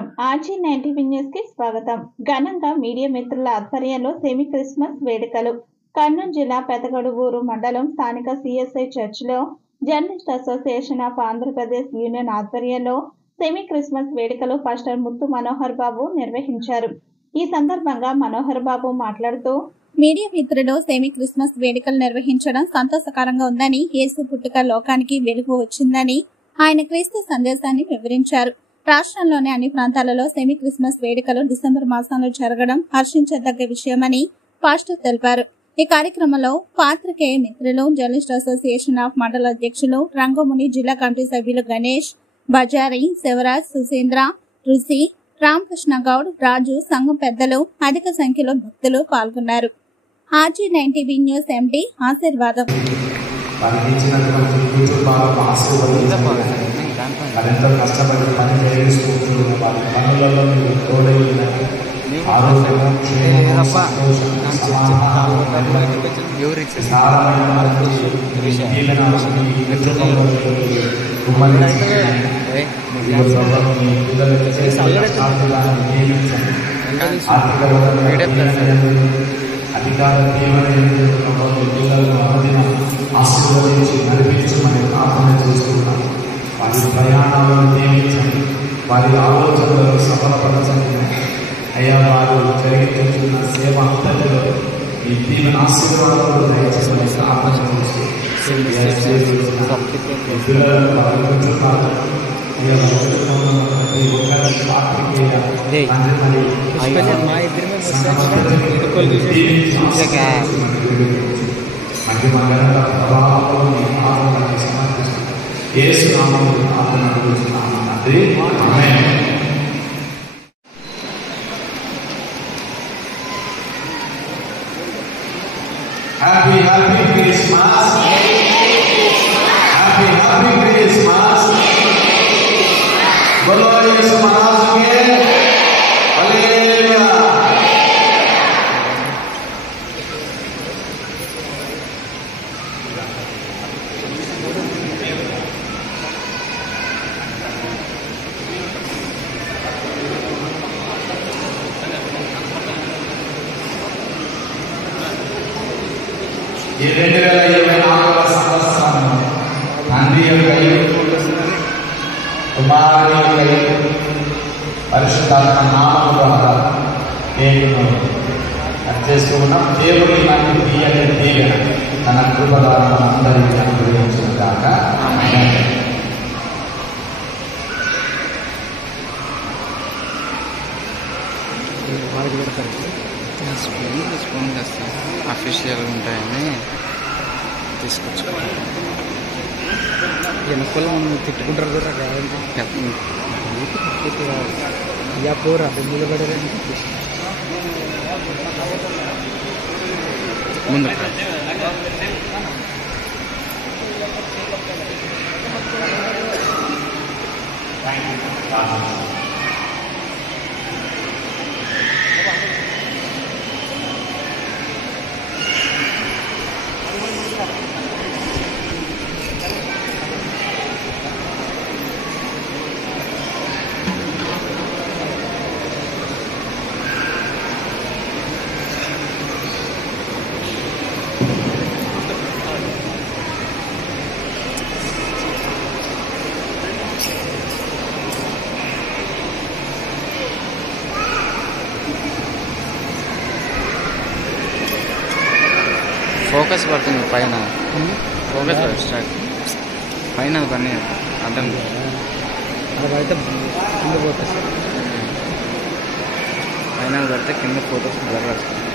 నమస్కారం. RG90 news కి స్వాగతం. ఘనంగా మీడియా మిత్రుల ఆధ్వర్యంలో సెమీ క్రిస్మస్ వేడుకలు. కర్నూలు జిల్లా పెదగడుగూరు మండలం స్థానిక CSI చర్చిలో journalist association of Andhra Pradesh union ఆధ్వర్యంలో సెమీ క్రిస్మస్ వేడుకలు పాస్టర్ ముత్తు మనోహర్ బాబు నిర్వహించారు. ఈ సందర్భంగా మనోహర్ బాబు మాట్లాడుతూ, మీడియా మిత్రులు సెమీ క్రిస్మస్ వేడుకలు నిర్వహించడం సంతోషకరంగా ఉందని, యేసు పుట్టుక లోకానికి వెలుగు వచ్చిందని ఆయన క్రీస్తు సందేశాన్ని వివరించారు. రాష్ట్రంలోని అన్ని ప్రాంతాలలో సెమీ క్రిస్మస్ వేడుకలు డిసెంబర్ మాసంలో జరగడం హర్షించదగ్గ విషయమని పాస్టర్ తెలిపారు. ఈ కార్యక్రమంలో పాత్రికేయ మిత్రులు, జర్నలిస్ట్ అసోసియేషన్ ఆఫ్ మండల అధ్యక్షులు రంగముని, జిల్లా కమిటీ సభ్యులు గణేష్, బజారి, శివరాజ్, సుశీంద్ర, రుసి, రామకృష్ణ గౌడ్, రాజు, సంఘం పెద్దలు, అధిక సంఖ్యలో భక్తులు పాల్గొన్నారు. RG90 న్యూస్ MD ఆశీర్వాదం. మరింత కష్టపడి పని చేయించుకుంటూ వారి పనులలో అధికార ఆశీర్వదించి నడిపించమని ప్రార్థన చేస్తున్నాను. వారి ప్రయాణాలను నియమించండి, వారి ఆలోచనలను సఫలపరచండి. అయ్యా, వారు జరిగిస్తున్న సేవ అంతటిలో ఈ దీవెన ఆశీర్వాదాలు దయచేసి ప్రార్థన చేస్తూ Happy Christmas. Happy Christmas. बोलो यीशु महाराज के हालेलुया. ఈ 2024 సంవత్సరం తండ్రి యొక్క కుమారుని యొక్క పరిశుద్ధాత్మ నామం ద్వారా దేవుడు అర్థేసుకున్నాం. దేవుడు ఇలాంటి తీయని దీవెన తన కృపదానం అందరికీ అనుగ్రహించిన దాకా స్పూన్ చేస్తాను. అఫీషియల్గా ఉంటాయని తీసుకొచ్చుకోవాలి. వెనకాల మనం తిట్టుకుంటారు కూడా కావాలి. యా పోరా నిలబడరండి ముందు ఫోకస్ పడుతుంది పైన. ఫోకస్ స్టార్ట్ పైన పని అర్థం అయితే కింద పోతుంది. పైన పడితే కింద ఫోకస్ బ్లర్ వస్తుంది.